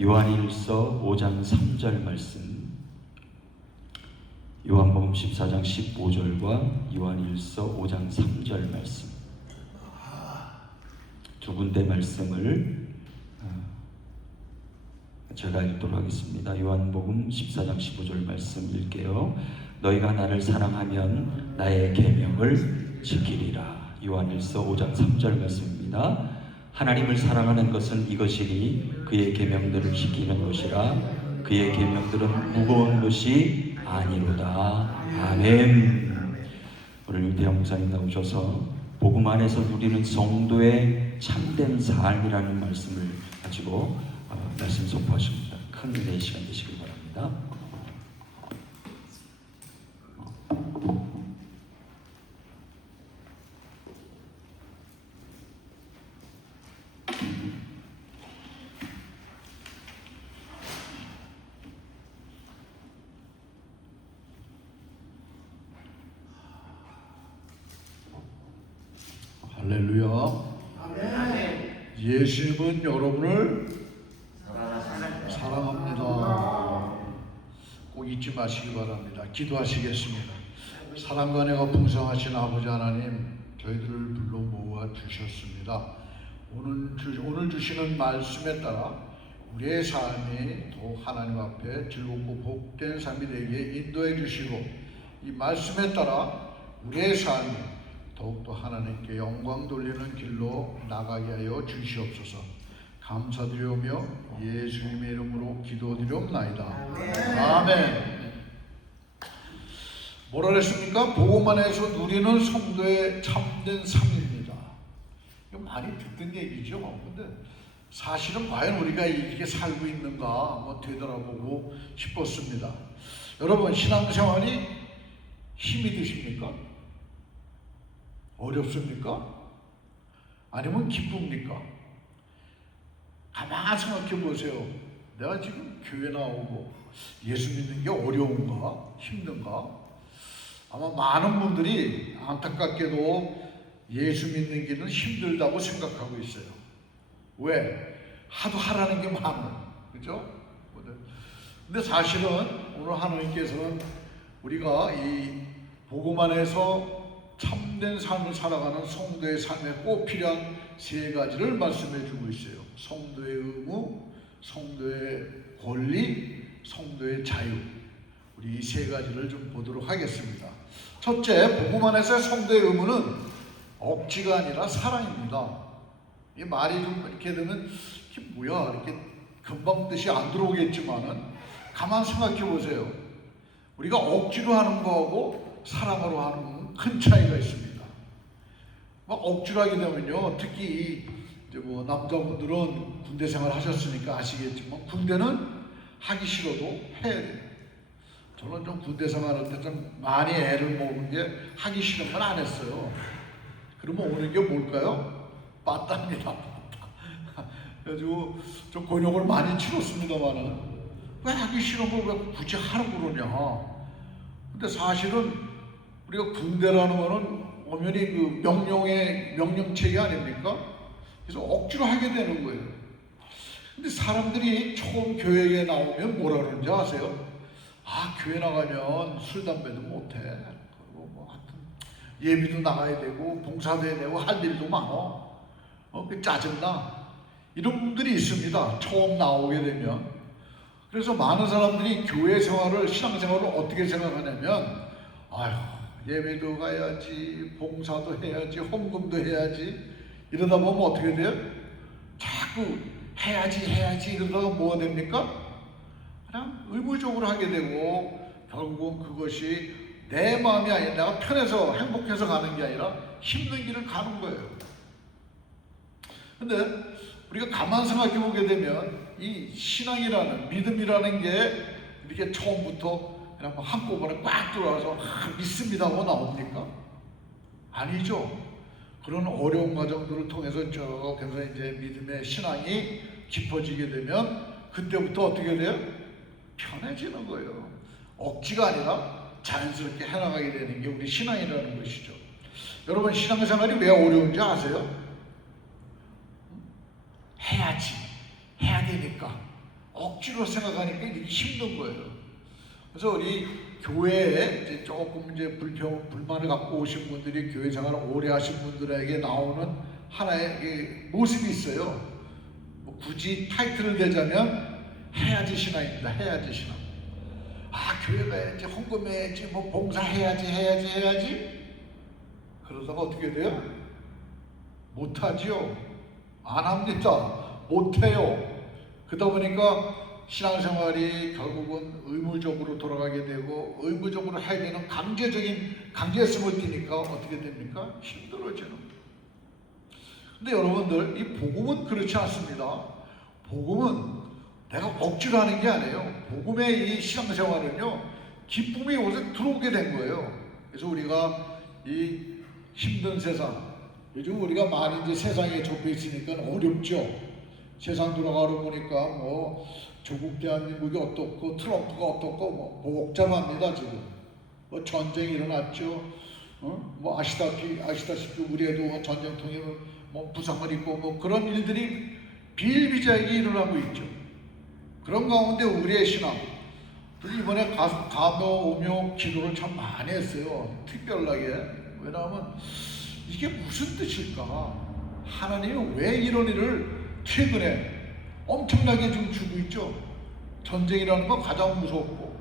요한일서 5장 3절 말씀, 요한복음 14장 15절과 요한일서 5장 3절 말씀, 두 군데 말씀을 제가 읽도록 하겠습니다. 요한복음 14장 15절 말씀 읽게요. 너희가 나를 사랑하면 나의 계명을 지키리라. 요한일서 5장 3절 말씀입니다. 하나님을 사랑하는 것은 이것이니 그의 계명들을 지키는 것이라. 그의 계명들은 무거운 것이 아니로다. 아멘. 오늘 유대영 목사님 나오셔서 복음 안에서 누리는 성도의 참된 삶이라는 말씀을 가지고 말씀 선포하십니다. 큰 은혜의 시간 되시길 바랍니다. 할렐루야. 아멘. 예수님은 여러분을 사랑합니다. 꼭 잊지 마시기 바랍니다. 기도하시겠습니다. 사랑과 은혜가 풍성하신 아버지 하나님, 저희들을 불러 모아 주셨습니다. 오늘 주시는 말씀에 따라 우리의 삶이 더 하나님 앞에 즐겁고 복된 삶이 되기에 인도해 주시고, 이 말씀에 따라 우리의 삶이 더욱더 하나님께 영광 돌리는 길로 나가게 하여 주시옵소서. 감사드리오며 예수님의 이름으로 기도드리옵나이다. 아멘. 뭐라 그랬습니까? 복음 안에서 누리는 성도의 참된 삶입니다. 이거 많이 듣던 얘기죠. 근데 사실은 과연 우리가 이렇게 살고 있는가 되돌아보고 싶었습니다. 여러분, 신앙생활이 힘이 드십니까? 어렵습니까? 아니면 기쁩니까? 가만히 생각해 보세요. 내가 지금 교회 나오고 예수 믿는 게 어려운가? 힘든가? 아마 많은 분들이 안타깝게도 예수 믿는 길은 힘들다고 생각하고 있어요. 왜? 하도 하라는 게 많아. 그죠? 근데 사실은 오늘 하나님께서는 우리가 이 복음 안에서 참된 삶을 살아가는 성도의 삶에 꼭 필요한 세 가지를 말씀해 주고 있어요. 성도의 의무, 성도의 권리, 성도의 자유. 우리 이 세 가지를 좀 보도록 하겠습니다. 첫째, 복음 안에서의 성도의 의무는 억지가 아니라 사랑입니다. 이 말이 좀 이렇게 되면 이게 뭐야, 이렇게 금방 뜻이 안 들어오겠지만은 가만 생각해 보세요. 우리가 억지로 하는 거하고 사랑으로 하는 거 큰 차이가 있습니다. 막 억지로 하게 되면요, 특히 이제 남자분들은 군대 생활 하셨으니까 아시겠지만 군대는 하기 싫어도 해야 돼요. 저는 좀 군대 생활할 때 좀 많이 애를 먹은 게 하기 싫은 건 안 했어요. 그러면 오는 게 뭘까요? 빠따입니다. 그래가지고 좀 곤욕을 많이 치렀습니다만은 왜 하기 싫은 걸 왜 굳이 하라고 그러냐. 근데 사실은 우리가 군대라는 거는 엄연히 그 명령체계 아닙니까? 그래서 억지로 하게 되는 거예요. 근데 사람들이 처음 교회에 나오면 뭐라 그러는지 아세요? 아, 교회 나가면 술, 담배도 못해. 그리고 하여튼 예비도 나가야 되고 봉사도 해야 되고 할 일도 많아. 그 짜증나. 이런 분들이 있습니다. 처음 나오게 되면. 그래서 많은 사람들이 교회 생활을, 신앙생활을 어떻게 생각하냐면, 아휴, 예배도 가야지, 봉사도 해야지, 헌금도 해야지. 이러다 보면 어떻게 돼요? 자꾸 해야지 이러다가 뭐가 됩니까? 그냥 의무적으로 하게 되고 결국은 그것이 내 마음이 아니라 내가 편해서 행복해서 가는 게 아니라 힘든 길을 가는 거예요. 근데 우리가 가만 생각해 보게 되면 이 신앙이라는, 믿음이라는 게 이렇게 처음부터 그냥 한꺼번에 꽉 들어와서 믿습니다 하고 나옵니까? 아니죠. 그런 어려운 과정들을 통해서 쭉 해서 이제 믿음의 신앙이 깊어지게 되면 그때부터 어떻게 돼요? 편해지는 거예요. 억지가 아니라 자연스럽게 해나가게 되는 게 우리 신앙이라는 것이죠. 여러분, 신앙생활이 왜 어려운지 아세요? 해야지, 해야 되니까. 억지로 생각하니까 이게 힘든 거예요. 그래서 우리 교회에 이제 조금 이제 불만을 갖고 오신 분들이 교회 생활을 오래 하신 분들에게 나오는 하나의 이 모습이 있어요. 뭐 굳이 타이틀을 대자면 해야지 신앙입니다. 해야지 신앙. 아, 교회가 이제 헌금해야지, 뭐 봉사해야지. 그러다가 어떻게 돼요? 못하지요. 안 합니다. 못해요. 그러다 보니까 신앙생활이 결국은 의무적으로 돌아가게 되고, 의무적으로 해야 되는 강제성을 띠니까 어떻게 됩니까? 힘들어지는 거예요. 근데 여러분들, 이 복음은 그렇지 않습니다. 복음은 내가 억지로 하는 게 아니에요. 복음의 이 신앙생활은요, 기쁨이 오서 들어오게 된 거예요. 그래서 우리가 이 힘든 세상, 요즘 우리가 많이 이제 세상에 접해 있으니까 어렵죠. 세상 돌아가러 보니까 뭐 조국 대한민국이 어떻고 트럼프가 어떻고 뭐 복잡합니다. 지금 뭐 전쟁이 일어났죠. 뭐 아시다시피 우리에도 전쟁통에 뭐 부상을 입고 뭐 그런 일들이 비일비재하게 일어나고 있죠. 그런 가운데 우리의 신앙, 이번에 가며 오며 기도를 참 많이 했어요. 특별하게. 왜냐하면 이게 무슨 뜻일까? 하나님이 왜 이런 일을 최근에 엄청나게 좀 주고 있죠. 전쟁이라는 건 가장 무섭고,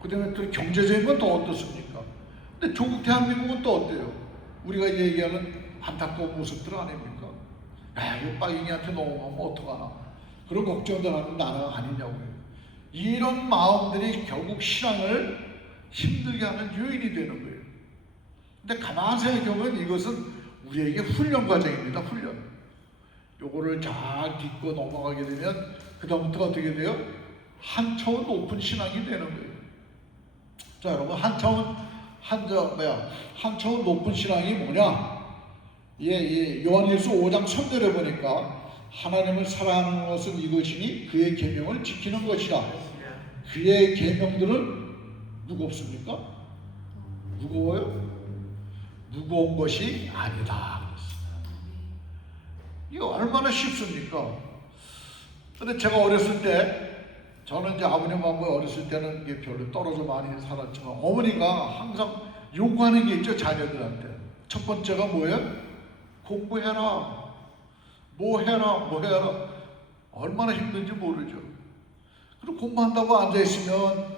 그 다음에 또 경제적인 건 더 어떻습니까? 근데 조국 대한민국은 또 어때요? 우리가 얘기하는 안타까운 모습들 아닙니까? 야, 이거 빨갱이한테 넘어가면 어떡하나? 그런 걱정들 하는 나라가 아니냐고요. 이런 마음들이 결국 신앙을 힘들게 하는 요인이 되는 거예요. 근데 가만히 생각해보면 이것은 우리에게 훈련 과정입니다. 훈련. 요거를 잘 딛고 넘어가게 되면 그다음부터 어떻게 돼요? 한 차원 높은 신앙이 되는 거예요. 자, 여러분, 한 차원 높은 신앙이 뭐냐? 요한일서 5장 3절에 보니까 하나님을 사랑하는 것은 이것이니 그의 계명을 지키는 것이라. 그의 계명들은 무겁습니까? 무거워요? 무거운 것이 아니다. 이거 얼마나 쉽습니까? 근데 제가 어렸을 때, 저는 이제 아버님하고 어렸을 때는 이게 별로 떨어져 많이 살았지만, 어머니가 항상 요구하는 게 있죠, 자녀들한테. 첫 번째가 뭐예요? 공부해라. 뭐 해라. 얼마나 힘든지 모르죠. 그리고 공부한다고 앉아있으면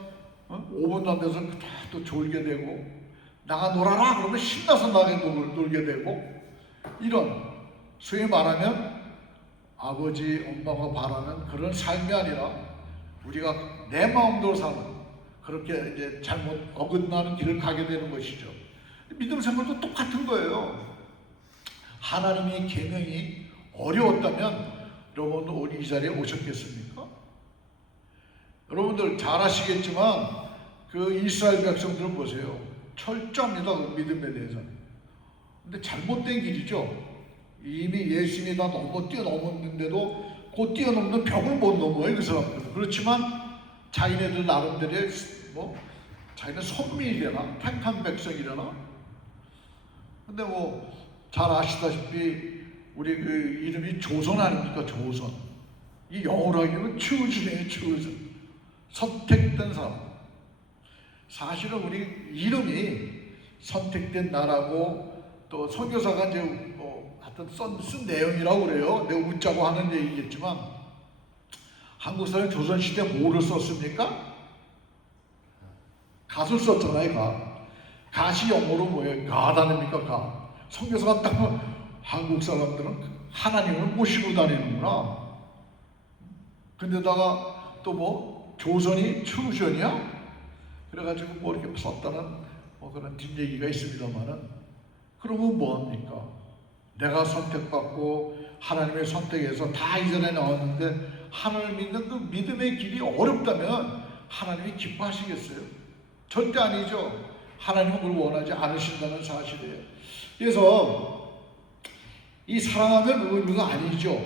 5분도 안 돼서 또 졸게 되고, 나가 놀아라 그러면 신나서 놀게 되고, 이런 소위 말하면 아버지, 엄마가 바라는 그런 삶이 아니라 우리가 내 마음대로 사는, 그렇게 이제 잘못 어긋나는 길을 가게 되는 것이죠. 믿음 생활도 똑같은 거예요. 하나님의 계명이 어려웠다면 여러분 우리 이 자리에 오셨겠습니까? 여러분들 잘 아시겠지만 그 이스라엘 백성들 보세요. 철저합니다. 그 믿음에 대해서는. 근데 잘못된 길이죠. 이미 예수님이 다 뛰어넘었는데도 그 뛰어넘는 벽을 못 넘어요, 그 사람들은. 그렇지만 자기네들 나름대로의 자기네 선민이려나 택한 백성이려나. 근데 뭐 잘 아시다시피 우리 그 이름이 조선 아닙니까? 조선. 이 영어로 하기는 chosen이에요, chosen. 선택된 사람. 사실은 우리 이름이 선택된 나라고, 또 선교사가 이제 하여튼 쓴 내용이라고 그래요. 내가 웃자고 하는 얘기겠지만, 한국 사람이 조선시대 뭐를 썼습니까? 갓을 썼잖아요. 갓이 영어로 뭐예요? 갓 아닙니까? 갓. 선교사가 딱 한국 사람들은 하나님을 모시고 다니는구나. 근데다가 또 조선이 추전이야? 그래가지고 이렇게 썼다는 그런 뒷얘기가 있습니다만은, 그러면 뭐합니까? 내가 선택받고 하나님의 선택에서 다 이전에 나왔는데, 하나님을 믿는 그 믿음의 길이 어렵다면 하나님이 기뻐하시겠어요? 절대 아니죠. 하나님은 그걸 원하지 않으신다는 사실이에요. 그래서 이 사랑하면 의무가 아니죠.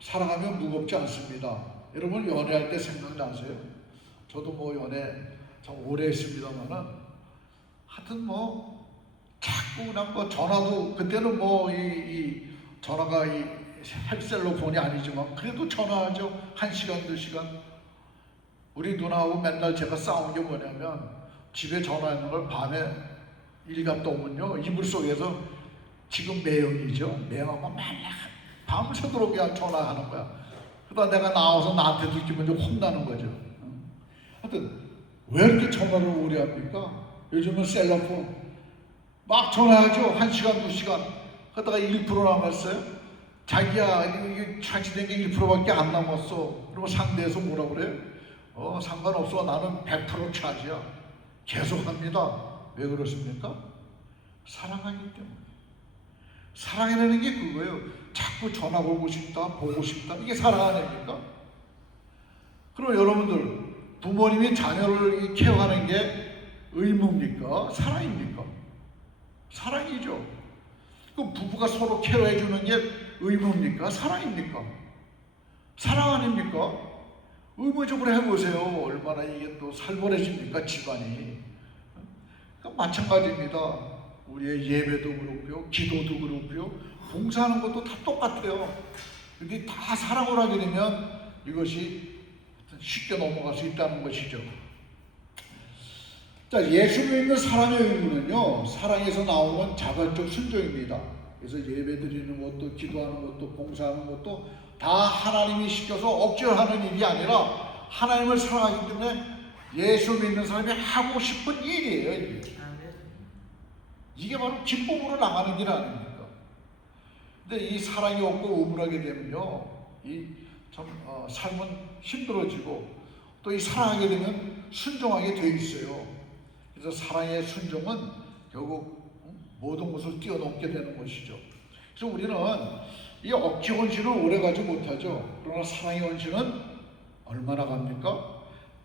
사랑하면 무겁지 않습니다. 여러분 연애할 때 생각나세요? 저도 연애 참 오래 했습니다만은, 하여튼 자꾸 그냥 전화도, 그때는 이 전화가 이 헬셀로폰이 아니지만 그래도 전화하죠. 1시간, 2시간. 우리 누나하고 맨날 제가 싸운 게 뭐냐면 집에 전화하는 걸 밤에 일 갔다 오면요 이불 속에서 지금 매형이죠. 매형하고 맨날 밤새도록 그냥 전화하는 거야. 그러다 내가 나와서 나한테 들키면 좀 혼나는 거죠. 하여튼 왜 이렇게 전화를 오래 합니까? 요즘은 셀러폰 막 전화하죠. 1시간, 2시간 하다가 1% 남았어요. 자기야 이게 차지된 게 1%밖에 안 남았어. 그러면 상대에서 뭐라 그래요? 상관없어. 나는 100% 차지야. 계속합니다. 왜 그렇습니까? 사랑하기 때문에. 사랑이라는 게 그거예요. 자꾸 전화 걸고 싶다, 보고 싶다. 이게 사랑 아닙니까? 그럼 여러분들 부모님이 자녀를 케어하는 게 의무입니까? 사랑입니까? 사랑이죠. 그럼 부부가 서로 케어해 주는 게 의무입니까? 사랑입니까? 사랑 아닙니까? 의무적으로 해보세요. 얼마나 이게 또 살벌해집니까? 집안이. 그러니까 마찬가지입니다. 우리의 예배도 그렇고요, 기도도 그렇고요, 봉사하는 것도 다 똑같아요. 근데 다 사랑을 하게 되면 이것이 쉽게 넘어갈 수 있다는 것이죠. 자, 예수 믿는 사람의 의무는요, 사랑에서 나오는 자발적 순종입니다. 그래서 예배 드리는 것도, 기도하는 것도, 봉사하는 것도 다 하나님이 시켜서 억지로 하는 일이 아니라 하나님을 사랑하기 때문에 예수 믿는 사람이 하고 싶은 일이에요. 이게 바로 기쁨으로 나가는 길 아닙니까? 근데 이 사랑이 없고 우물하게 되면요, 삶은 힘들어지고 또 이 사랑하게 되면 순종하게 돼 있어요. 그래서 사랑의 순종은 결국 모든 것을 뛰어넘게 되는 것이죠. 그래서 우리는 이 억지 헌신을 오래 가지 못하죠. 그러나 사랑의 헌신은 얼마나 갑니까?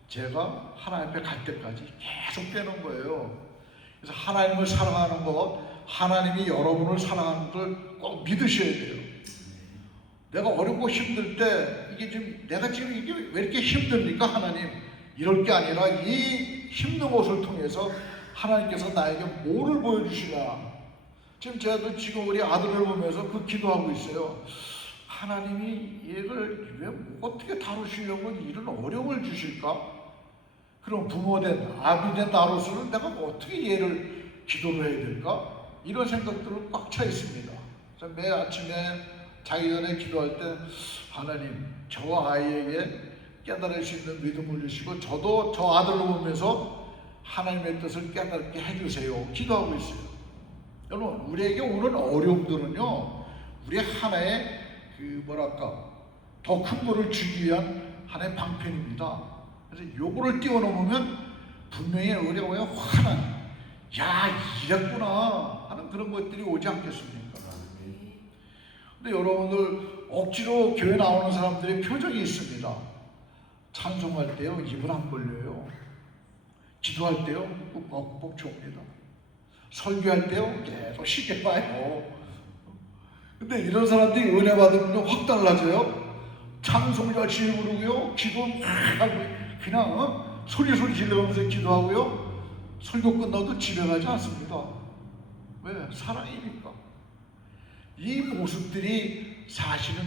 제가 하나님 앞에 갈 때까지 계속 되는 거예요. 그래서 하나님을 사랑하는 것, 하나님이 여러분을 사랑하는 것을 꼭 믿으셔야 돼요. 내가 어렵고 힘들 때 내가 지금 이게 왜 이렇게 힘듭니까? 하나님, 이럴 게 아니라 이 힘든 것을 통해서 하나님께서 나에게 뭐를 보여주시나. 지금 우리 아들을 보면서 그 기도하고 있어요. 하나님이 얘를 왜 어떻게 다루시려고 이런 어려움을 주실까? 그럼 부모된 아비된 나로서는 내가 어떻게 얘를 기도를 해야 될까? 이런 생각들은 꽉 차 있습니다. 그래서 매 아침에 자기 전에 기도할 때 하나님 저 아이에게 깨달을 수 있는 믿음을 주시고 저도 저 아들을 보면서 하나님의 뜻을 깨닫게 해주세요. 기도하고 있어요. 여러분 우리에게 오는 어려움들은요 우리 하나의 더 큰 거를 주기 위한 하나의 방편입니다. 그래서 요거를 뛰어넘으면 분명히 우리가 화난 야 이랬구나 하는 그런 것들이 오지 않겠습니까? 근데 여러분들 억지로 교회 나오는 사람들의 표정이 있습니다. 찬송할 때요 입을 안 벌려요. 기도할 때요 뻑뻑 줍니다. 설교할 때요 계속 쉽게 봐요. 근데 이런 사람들이 은혜 받으면 확 달라져요. 찬송 열심히 부르고요 기도 하고 그냥 소리 질러가면서 기도하고요 설교 끝나도 집에 가지 않습니다. 왜? 사랑이니까. 이 모습들이 사실은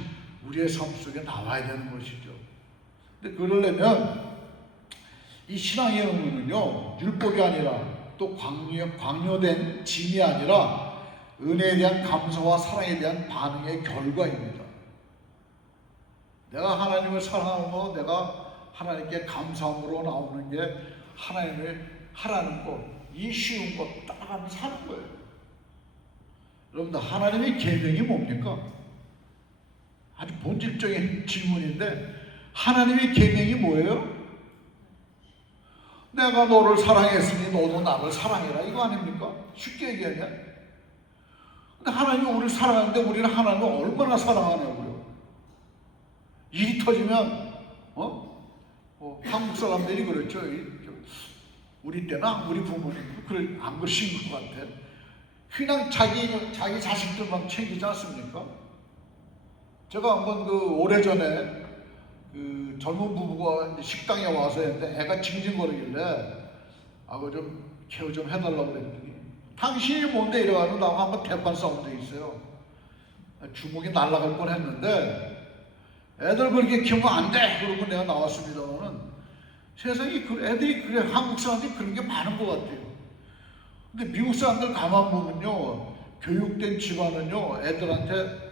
우리의 삶 속에 나와야 되는 것이죠. 근데 그러려면 이 신앙의 의무는요 율법이 아니라 또 강요된 짐이 아니라 은혜에 대한 감사와 사랑에 대한 반응의 결과입니다. 내가 하나님을 사랑하는 거, 내가 하나님께 감사함으로 나오는 게 하나님을 하라는 것, 이 쉬운 것 따라가면서 사는 거예요. 여러분들 하나님의 계명이 뭡니까? 아주 본질적인 질문인데 하나님의 계명이 뭐예요? 내가 너를 사랑했으니 너도 나를 사랑해라 이거 아닙니까? 쉽게 얘기하면. 근데 하나님이 우리를 사랑하는데 우리는 하나님을 얼마나 사랑하냐고요. 일이 터지면 한국 사람들이 그렇죠. 우리 때나 우리 부모님도 안 그러신 것 같아. 그냥 자기 자식들만 챙기지 않습니까? 제가 한번 오래전에 젊은 부부가 식당에 와서 했는데 애가 징징거리길래 그거 좀 케어 좀 해달라고 그랬더니 당신이 뭔데 이래가지고 나하고 한번 대판 싸운 적 있어요. 주먹이 날아갈 뻔했는데 애들 그렇게 키우면 안 돼! 그러고 내가 나왔습니다만은 세상에 애들이 그래, 한국 사람들이 그런 게 많은 것 같아요. 근데 미국 사람들 가만 보면요, 교육된 집안은요, 애들한테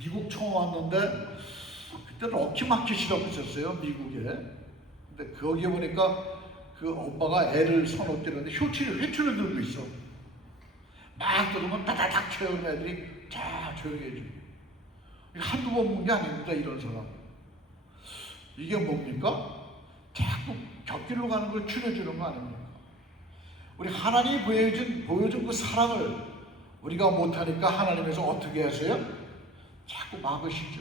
미국 처음 왔는데 그때 럭키마켓이라고 있었어요, 미국에. 근데 거기에 보니까 그 오빠가 애를 서너 때렸는데 회초리를 들고 있어. 막 들으면 따다닥 채우는 애들이 다 조용히 해주고. 한두 번 본 게 아닙니다, 이런 사람. 이게 뭡니까? 자꾸 곁길로 가는 걸 추려주는 거 아닙니까? 우리 하나님이 보여준 그 사랑을 우리가 못하니까 하나님께서 어떻게 하세요? 자꾸 막으시죠.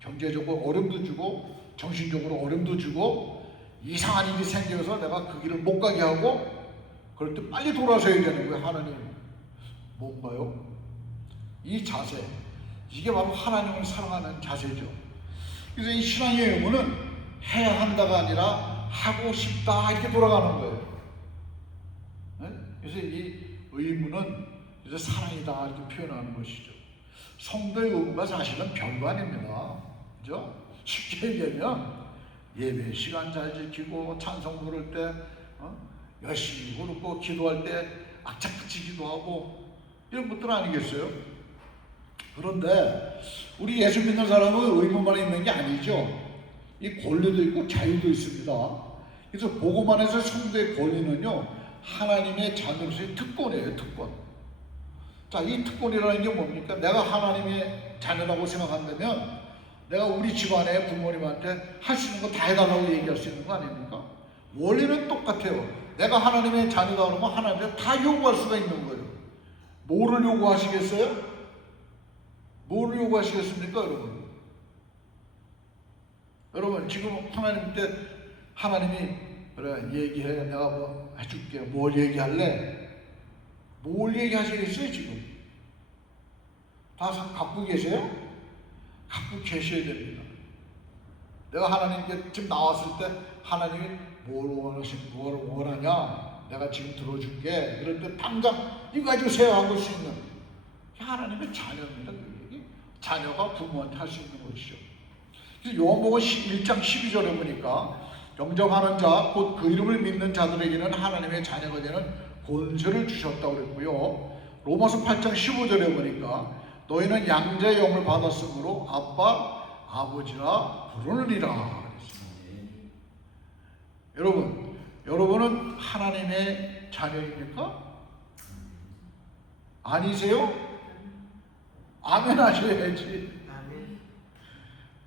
경제적으로 어려움도 주고 정신적으로 어려움도 주고 이상한 일이 생겨서 내가 그 길을 못 가게 하고 그럴 때 빨리 돌아서야 되는 거예요. 하나님 뭔가요? 이 자세, 이게 바로 하나님을 사랑하는 자세죠. 그래서 이 신앙의 의무는 해야 한다가 아니라 하고 싶다 이렇게 돌아가는 거예요. 네? 그래서 이 의무는 이제 사랑이다 이렇게 표현하는 것이죠. 성도의 의무가 사실은 별거 아닙니다. 그죠? 쉽게 얘기하면 예배 시간 잘 지키고 찬송 부를 때 열심히 부르고 기도할 때 악착같이 기도하고 이런 것들 아니겠어요? 그런데 우리 예수 믿는 사람은 의무만 있는 게 아니죠. 이 권리도 있고 자유도 있습니다. 그래서 복음 안에서 성도의 권리는요, 하나님의 자녀로서의 특권이에요, 특권. 자, 이 특권이라는 게 뭡니까? 내가 하나님의 자녀라고 생각한다면 내가 우리 집안의 부모님한테 할 수 있는 거 다 해달라고 얘기할 수 있는 거 아닙니까? 원리는 똑같아요. 내가 하나님의 자녀다 그러면 하나님한테 다 요구할 수가 있는 거예요. 뭐를 요구하시겠어요? 뭐를 요구하시겠습니까, 여러분? 여러분, 지금 하나님이 그래, 얘기해. 내가 뭐 해줄게. 뭘 얘기할래? 뭘 얘기하시겠어요, 지금? 다 갖고 계세요? 갖고 계셔야 됩니다. 내가 하나님께 지금 나왔을 때 하나님이 뭘 원하냐? 내가 지금 들어줄게. 그럴 때 당장 이거 가지고 세워할 수 있는 하나님의 자녀입니다. 자녀가 부모한테 할 수 있는 것이죠. 그래서 요한복음 1장 12절에 보니까 영접하는 자, 곧 그 이름을 믿는 자들에게는 하나님의 자녀가 되는 권세를 주셨다고 그랬고요. 로마서 8장 15절에 보니까 너희는 양자의 영을 받았으므로 아빠, 아버지라 부르느니라 그랬습니다. 여러분은 하나님의 자녀입니까? 아니세요? 아멘 하셔야지.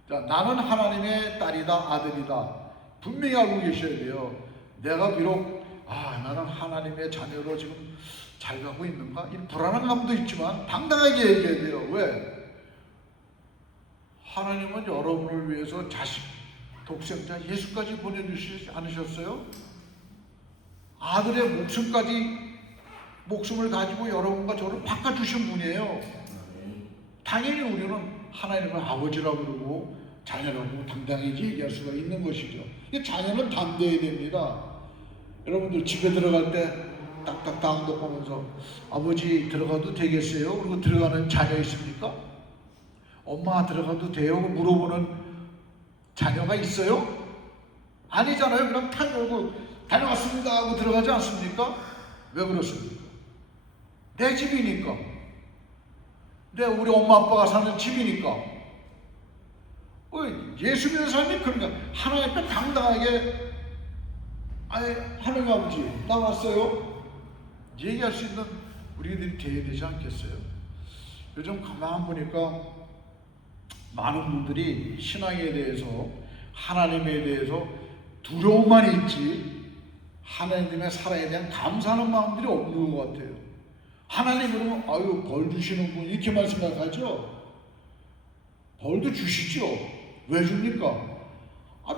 자, 나는 하나님의 딸이다, 아들이다. 분명히 알고 계셔야 돼요. 내가 비록 나는 하나님의 자녀로 지금 잘 가고 있는가? 이 불안한 감도 있지만 당당하게 얘기해야 돼요. 왜? 하나님은 여러분을 위해서 자식, 독생자 예수까지 보내주시지 않으셨어요? 아들의 목숨을 가지고 여러분과 저를 바꿔주신 분이에요. 당연히 우리는 하나님을 아버지라고 그러고 자녀라고 당당히 얘기할 수가 있는 것이죠. 자녀는 담대해야 됩니다. 여러분들 집에 들어갈 때 딱딱딱 녹으면서 아버지 들어가도 되겠어요? 그리고 들어가는 자녀 있습니까? 엄마 들어가도 돼요? 물어보는 자녀가 있어요? 아니잖아요. 그냥 탁 열고 다녀왔습니다 하고 들어가지 않습니까? 왜 그렇습니까? 내 집이니까. 우리 엄마 아빠가 사는 집이니까. 예수 믿는 사람이 그런가? 하나님 앞에 당당하게 하나님 아버지 나 왔어요 얘기할 수 있는 우리들이 되어야 되지 않겠어요? 요즘 가만 보니까 많은 분들이 신앙에 대해서 하나님에 대해서 두려움만 있지 하나님의 사랑에 대한 감사하는 마음들이 없는 것 같아요. 하나님 그러면 벌 주시는 분 이렇게만 생각하죠? 벌도 주시죠. 왜 줍니까?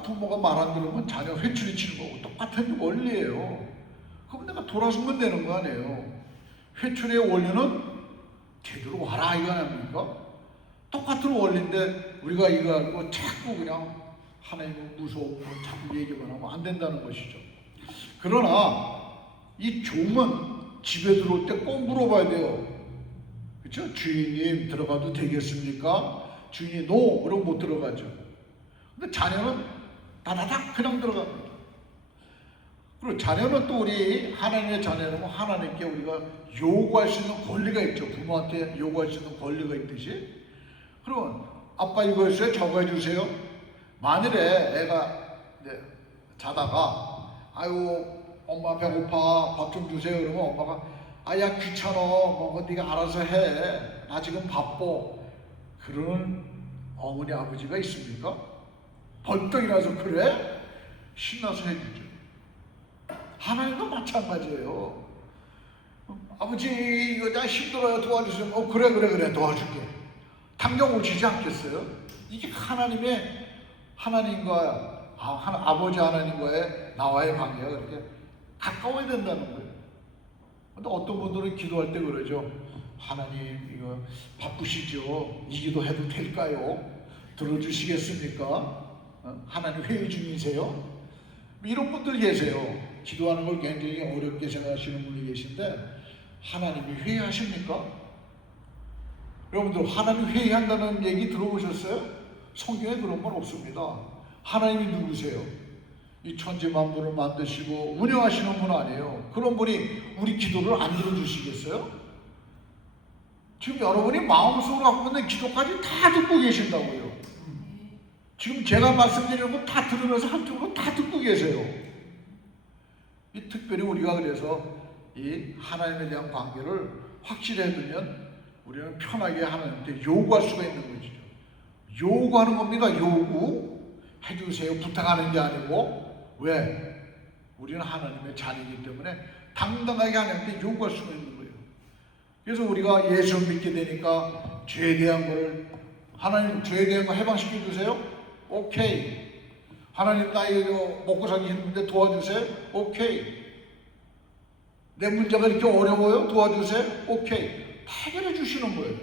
부모가 말 안 들으면 자녀 회초리 치는 거고 똑같은 원리예요. 그럼 내가 돌아서면 되는 거 아니에요. 회초리의 원리는 제대로 와라 이거 아닙니까? 똑같은 원리인데 우리가 이거 알고 자꾸 그냥 하나님은 무서워 자꾸 얘기만 하면 안 된다는 것이죠. 그러나 이 종은 집에 들어올 때 꼭 물어봐야 돼요. 그렇죠? 주인님 들어가도 되겠습니까? 주인이 노! 그러면 못 들어가죠. 근데 자녀는 다다닥 그냥 들어갑니다. 그리고 자녀는 또 우리 하나님의 자녀는 하나님께 우리가 요구할 수 있는 권리가 있죠. 부모한테 요구할 수 있는 권리가 있듯이. 그러면 아빠 이거 해주세요, 저거 해주세요. 만일에 애가 자다가 아유 엄마 배고파 밥 좀 주세요 그러면 엄마가 아야 귀찮아 뭐 네가 알아서 해 나 지금 바빠 그러는 어머니 아버지가 있습니까? 벌떡 일어나서 그래? 신나서 해주죠. 하나님도 마찬가지예요. 아버지 이거 나 힘들어요 도와주세요. 그래 도와줄게. 당장 오시지 않겠어요? 이게 하나님과 아버지 하나님과의 나와의 관계가 그렇게 가까워야 된다는 거예요. 근데 어떤 분들은 기도할 때 그러죠. 하나님 이거 바쁘시죠? 이 기도 해도 될까요? 들어주시겠습니까? 하나님 회의 중이세요? 이런 분들 계세요. 기도하는 걸 굉장히 어렵게 생각하시는 분이 계신데 하나님이 회의하십니까? 여러분들 하나님 회의한다는 얘기 들어보셨어요? 성경에 그런 건 없습니다. 하나님이 누구세요? 이 천지만물을 만드시고 운영하시는 분 아니에요. 그런 분이 우리 기도를 안 들어주시겠어요? 지금 여러분이 마음속으로 하고 있는 기도까지 다 듣고 계신다고요. 지금 제가 말씀드리는 거 다 들으면서 한쪽으로 다 듣고 계세요. 이 특별히 우리가 그래서 이 하나님에 대한 관계를 확실히 해두면 우리는 편하게 하나님한테 요구할 수가 있는 거죠. 요구하는 겁니다. 요구. 해주세요. 부탁하는 게 아니고. 왜? 우리는 하나님의 자녀이기 때문에 당당하게 하나님께 요구할 수가 있는 거예요. 그래서 우리가 예수를 믿게 되니까 죄에 대한 걸 하나님 죄에 대한 거 해방시켜 주세요. 오케이. 하나님 나 이거 먹고 살기 힘든데 도와주세요. 오케이. 내 문제가 이렇게 어려워요. 도와주세요. 오케이. 해결해 주시는 거예요.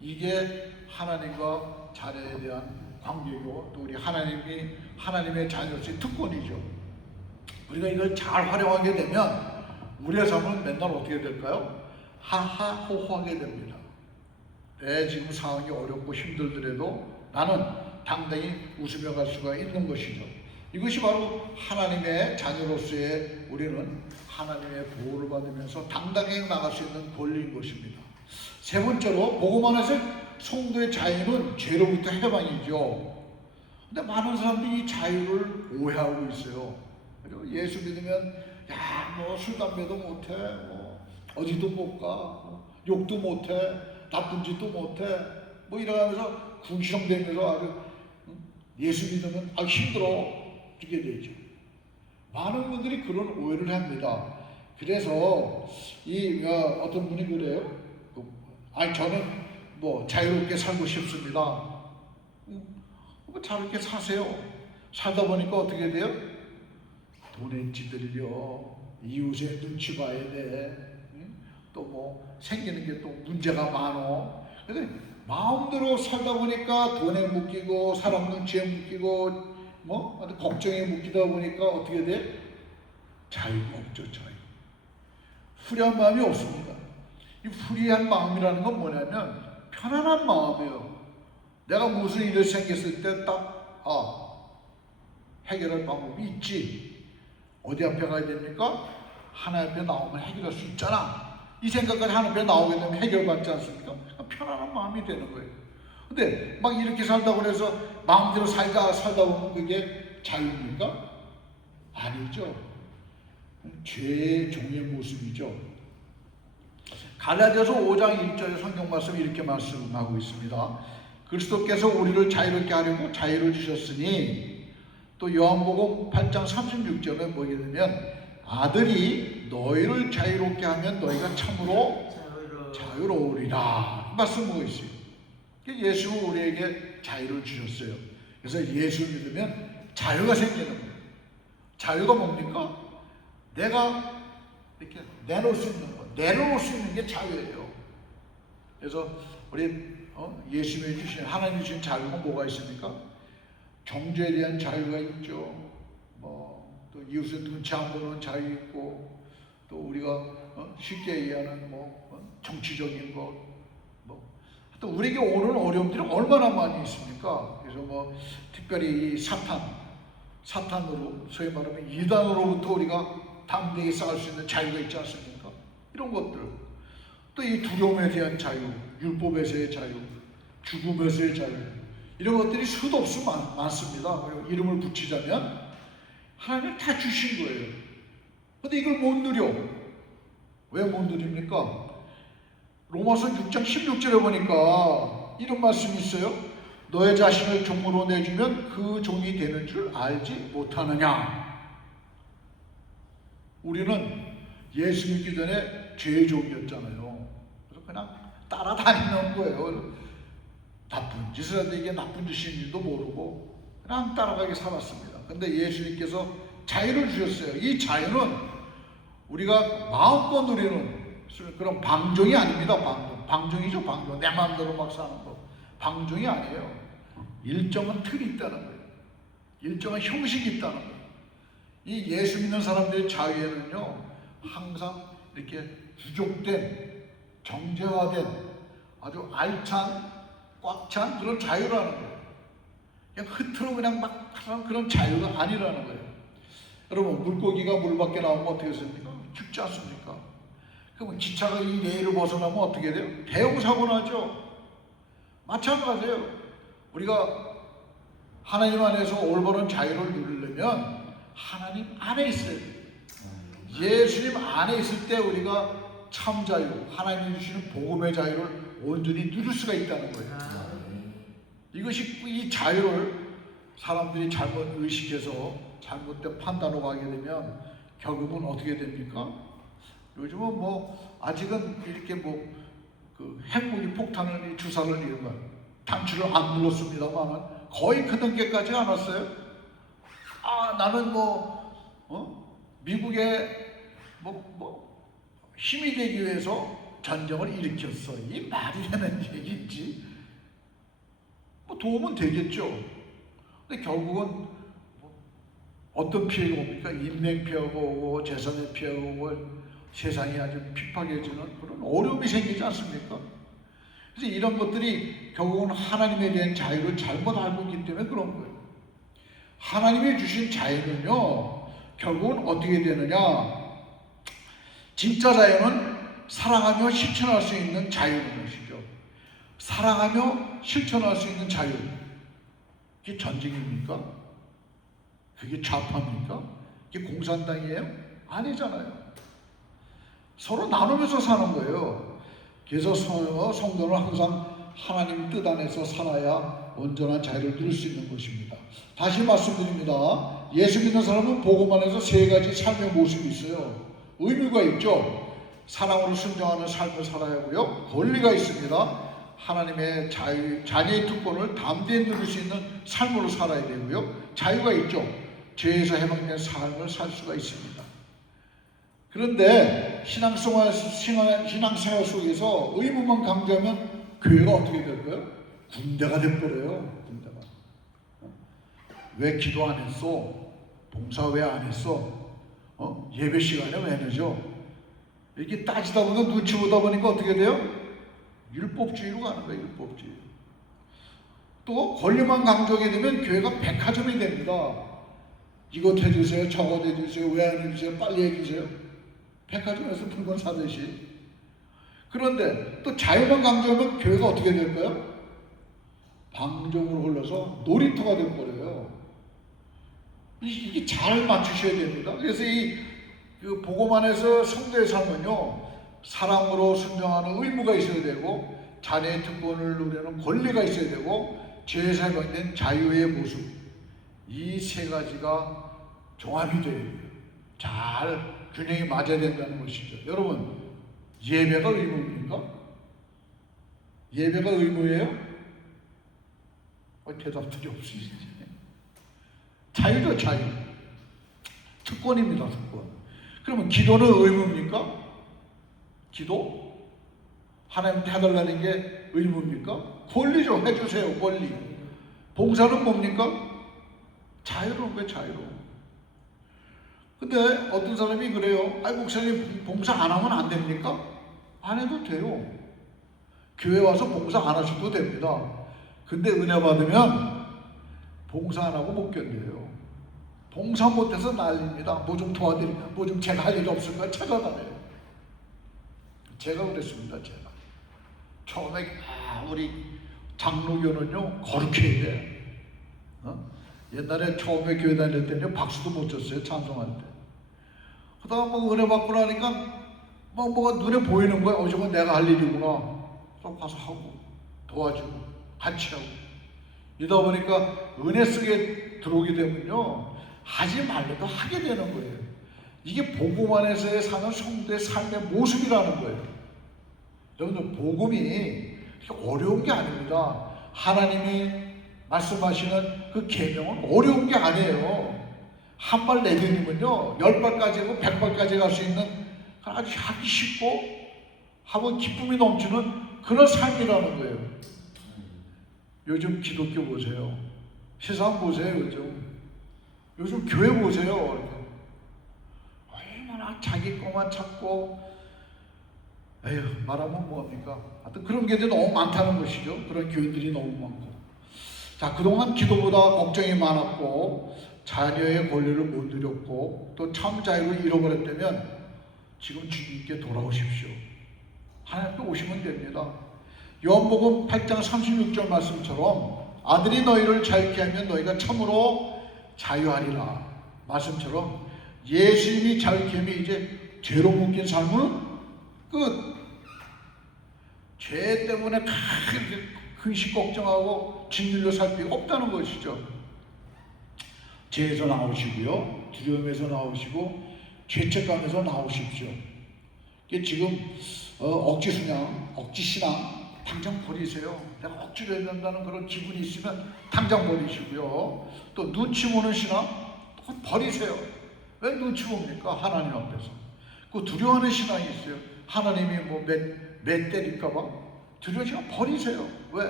이게 하나님과 자녀에 대한 관계고 또 우리 하나님의 자녀로서의 특권이죠. 우리가 이걸 잘 활용하게 되면 우리의 삶은 맨날 어떻게 될까요? 하하호호하게 됩니다. 내 지금 상황이 어렵고 힘들더라도 나는 당당히 웃으며 갈 수가 있는 것이죠. 이것이 바로 하나님의 자녀로서의 우리는 하나님의 보호를 받으면서 당당히 나갈 수 있는 권리인 것입니다. 세 번째로 복음 안에서 성도의 자유는 죄로부터 해방이죠. 근데 많은 사람들이 이 자유를 오해하고 있어요. 그리고 예수 믿으면 뭐 술 담배도 못해, 뭐 어디도 못 가, 욕도 못해, 나쁜 짓도 못해, 뭐 이러면서 궁시렁대면서 아주 예수 믿으면 힘들어 죽게 되죠. 많은 분들이 그런 오해를 합니다. 그래서 어떤 분이 그래요. 저는 뭐 자유롭게 살고 싶습니다. 자유롭게 사세요. 살다 보니까 어떻게 돼요? 돈에 찌들려, 이웃의 눈치 봐야 돼. 또 뭐 생기는 게 또 문제가 많어. 그래서 마음대로 살다 보니까 돈에 묶이고 사람 눈치에 묶이고 뭐 걱정에 묶이다 보니까 어떻게 돼? 자유가 없죠. 자유. 후리한 마음이 없습니다. 이 후리한 마음이라는 건 뭐냐면 편안한 마음이에요. 내가 무슨 일이 생겼을 때 딱 해결할 방법이 있지. 어디 앞에 가야 됩니까? 하나님 앞에 나오면 해결할 수 있잖아. 이 생각까지 하나님 앞에 나오게 되면 해결받지 않습니까? 편안한 마음이 되는 거예요. 근데 막 이렇게 살다고 해서 마음대로 살다 보면 그게 자유입니까? 아니죠. 죄의 종의 모습이죠. 갈라디아서 5장 1절의 성경 말씀 이렇게 말씀하고 있습니다. 그리스도께서 우리를 자유롭게 하려고 자유를 주셨으니 또 요한복음 8장 36절에 보게 되면 아들이 너희를 자유롭게 하면 너희가 참으로 자유로우리라 말씀하고 있어요. 예수는 우리에게 자유를 주셨어요. 그래서 예수를 믿으면 자유가 생기는 거예요. 자유가 뭡니까? 내가 이렇게 내놓을 수 있는 거, 내려놓을 수 있는 게 자유예요. 그래서 우리 예수님이 주신 하나님이 주신 자유가 뭐가 있습니까? 경제에 대한 자유가 있죠. 또 이웃의 눈치 안 보는 자유 있고, 또 우리가 쉽게 이해하는 정치적인 것, 또 우리에게 오는 어려움들이 얼마나 많이 있습니까? 그래서 특별히 이 사탄, 사탄으로, 소위 말하면 이단으로부터 우리가 담대히 싸울 수 있는 자유가 있지 않습니까? 이런 것들, 또 이 두려움에 대한 자유, 율법에서의 자유, 죽음에서의 자유, 이런 것들이 수도 없이 많습니다. 그리고 이름을 붙이자면 하나님이 다 주신 거예요. 근데 이걸 못 누려. 왜 못 누립니까? 로마서 6장 16절에 보니까 이런 말씀이 있어요. 너의 자신을 종으로 내주면 그 종이 되는 줄 알지 못하느냐. 우리는 예수 믿기 전에 죄의 종이었잖아요. 그래서 그냥 따라다니는 거예요. 나쁜 짓을 하는데 이게 나쁜 짓인지도 모르고 그냥 따라가게 살았습니다. 근데 예수님께서 자유를 주셨어요. 이 자유는 우리가 마음껏 누리는 그런 방종이 아닙니다. 방종이죠. 방종. 내 마음대로 막 사는 거. 방종이 아니에요. 일정한 틀이 있다는 거예요. 일정한 형식이 있다는 거예요. 이 예수 믿는 사람들의 자유에는요, 항상 이렇게 부족된, 정제화된, 아주 알찬, 꽉 찬 그런 자유라는 거예요. 그냥 흐트러 그냥 막 하는 그런 자유가 아니라는 거예요. 여러분, 물고기가 물 밖에 나오면 어떻게 됩니까? 죽지 않습니까? 그럼 기차가 이 레일을 벗어나면 어떻게 돼요? 대형 사고 나죠. 마찬가지예요. 우리가 하나님 안에서 올바른 자유를 누리려면 하나님 안에 있어야 돼요. 예수님 안에 있을 때 우리가 참 자유, 하나님이 주시는 복음의 자유를 온전히 누릴 수가 있다는 거예요. 이것이, 이 자유를 사람들이 잘못 의식해서 잘못된 판단으로 가게 되면 결국은 어떻게 됩니까? 요즘은 뭐 아직은 이렇게 뭐 그 핵무기 폭탄을 주사를 이런 거 단추를 안 눌렀습니다만 거의 그 단계까지 안 왔어요. 아, 나는 미국의 힘이 되기 위해서 전쟁을 일으켰어. 이 말이 되는 얘기인지 뭐 도움은 되겠죠. 근데 결국은 어떤 피해가 옵니까? 인명 피해가 오고 재산의 피해가 오고 세상이 아주 핍박해지는 그런 어려움이 생기지 않습니까? 그래서 이런 것들이 결국은 하나님에 대한 자유를 잘못 알고 있기 때문에 그런 거예요. 하나님이 주신 자유는요, 결국은 어떻게 되느냐? 진짜 자유는 사랑하며 실천할 수 있는 자유인 것이죠. 사랑하며 실천할 수 있는 자유. 그게 전쟁입니까? 그게 좌파입니까? 그게 공산당이에요? 아니잖아요. 서로 나누면서 사는 거예요. 그래서 성도는 항상 하나님 뜻 안에서 살아야 온전한 자유를 누릴 수 있는 것입니다. 다시 말씀드립니다. 예수 믿는 사람은 복음 안에서 세 가지 삶의 모습이 있어요. 의무가 있죠. 사랑으로 순종하는 삶을 살아야 하고요. 권리가 있습니다. 하나님의 자녀의 특권을 담대히 누릴 수 있는 삶으로 살아야 되고요. 자유가 있죠. 죄에서 해방된 삶을 살 수가 있습니다. 그런데 신앙생활 속에서 의무만 강조하면 교회가 어떻게 될까요? 군대가 돼버려요. 군대가. 왜 기도 안 했어? 봉사 왜 안 했어? 예배 시간에 왜 늦어? 이렇게 따지다 보니까 눈치 보다 보니까 어떻게 돼요? 율법주의로 가는 거예요. 율법주의. 또 권리만 강조하게 되면 교회가 백화점이 됩니다. 이것 해주세요, 저것 해주세요, 왜 안 해주세요, 빨리 해주세요. 백화점에서 물건 사듯이. 그런데 또 자유만 강조하면 교회가 어떻게 될까요? 방종으로 흘러서 놀이터가 돼버려요. 이게 잘 맞추셔야 됩니다. 그래서 그 복음 안에서 성도의 삶은요, 사랑으로 순종하는 의무가 있어야 되고, 자녀의 특권을 누리는 권리가 있어야 되고, 죄에서 해방된 자유의 모습, 이 세 가지가 종합이 돼야 돼요. 잘 균형이 맞아야 된다는 것이죠. 여러분, 예배가 의무입니까? 예배가 의무예요? 대답들이 없으시지. 자유죠, 자유. 특권입니다, 특권. 그러면 기도는 의무입니까? 기도? 하나님한테 해달라는 게 의무입니까? 권리죠. 해주세요, 권리. 봉사는 뭡니까? 자유로운 거예요, 자유로운. 근데 어떤 사람이 그래요. 아이, 목사님 봉사 안 하면 안 됩니까? 안 해도 돼요. 교회 와서 봉사 안 하셔도 됩니다. 근데 은혜 받으면 봉사 안 하고 못 견뎌요. 봉사 못해서 난립니다. 뭐 좀 도와드리고 뭐 좀 제가 할 일 없을까 찾아다녀요. 제가 그랬습니다. 제가 처음에 우리 장로교는요 거룩해야 돼. 옛날에 처음에 교회 다닐 때는 박수도 못 쳤어요. 찬송할 때. 그러다가 뭐 은혜 받고 나니까 뭐가 눈에 보이는 거야. 저거 내가 할 일이구나. 또 가서 하고 도와주고 같이 하고 이러다 보니까 은혜 속에 들어오게 되면요 하지 말래도 하게 되는 거예요. 이게 복음 안에서의 사는 성도의 삶의 모습이라는 거예요. 여러분들 복음이 그렇게 어려운 게 아닙니다. 하나님이 말씀하시는 그 계명은 어려운 게 아니에요. 한 발 내디디면요 10발까지 하고 100발까지 갈 수 있는 아주 하기 쉽고 하면 기쁨이 넘치는 그런 삶이라는 거예요. 요즘 기독교 보세요. 세상 보세요. 요즘 교회 보세요. 얼마나 자기 것만 찾고 에휴 말하면 뭐합니까? 하여튼 그런 게 너무 많다는 것이죠. 그런 교인들이 너무 많고. 자, 그동안 기도보다 걱정이 많았고 자녀의 권리를 못 누렸고 또 참 자유를 잃어버렸다면 지금 주님께 돌아오십시오. 하나님께 오시면 됩니다. 요한복음 8장 36절 말씀처럼 아들이 너희를 자유케 하면 너희가 참으로 자유하리라 말씀처럼 예수님이 자유케 하면 이제 죄로 묶인 삶은 끝. 죄 때문에 근심 걱정하고 진실로 살 필요가 없다는 것이죠. 죄에서 나오시고요. 두려움에서 나오시고 죄책감에서 나오십시오. 이게 지금 억지 수냥, 억지 신앙 당장 버리세요. 내가 억지로 해야 된다는 그런 기분이 있으면 당장 버리시고요. 또 눈치 보는 신앙 또 버리세요. 왜 눈치 봅니까? 하나님 앞에서. 그 두려워하는 신앙이 있어요. 하나님이 뭐 매 때릴까봐 두려운 신앙 버리세요. 왜?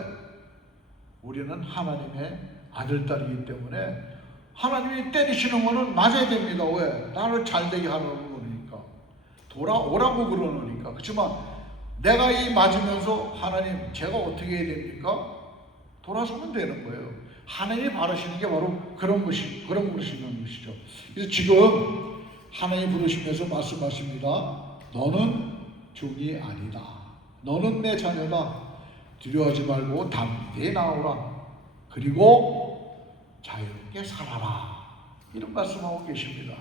우리는 하나님의 아들, 딸이기 때문에 하나님이 때리시는 거는 맞아야 됩니다. 왜? 나를 잘되게 하라고 그러니까. 돌아오라고 그러니까. 그렇지만 내가 이 맞으면서 하나님 제가 어떻게 해야 됩니까? 돌아서면 되는 거예요. 하나님이 바라시는 게 바로 그런 것이라는 것이죠. 그래서 지금 하나님 부르시면서 말씀하십니다. 너는 종이 아니다. 너는 내 자녀다. 두려워하지 말고 담대히 나오라. 그리고 자유롭게 살아라. 이런 말씀하고 계십니다.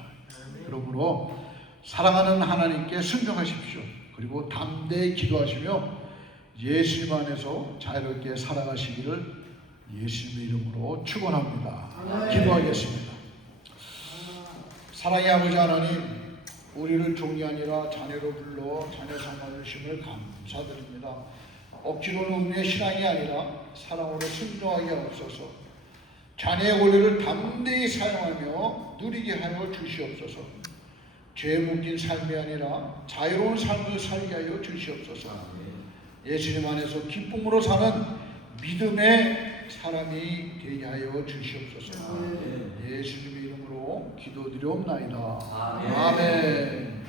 그러므로 사랑하는 하나님께 순종하십시오. 그리고 담대히 기도하시며 예수님 안에서 자유롭게 살아가시기를 예수님의 이름으로 축원합니다. 기도하겠습니다. 사랑의 아버지 하나님, 우리를 종이 아니라 자녀로 불러 자녀 삼아주심을 감사드립니다. 억지로 의미의 신앙이 아니라 사랑으로 순종하게 하옵소서. 자녀의 권리를 담대히 사용하며 누리게 하여 주시옵소서. 죄에 묶인 삶이 아니라 자유로운 삶을 살게 하여 주시옵소서. 예수님 안에서 기쁨으로 사는 믿음의 사람이 되게 하여 주시옵소서. 예수님의 이름으로 기도드리옵나이다. 아멘.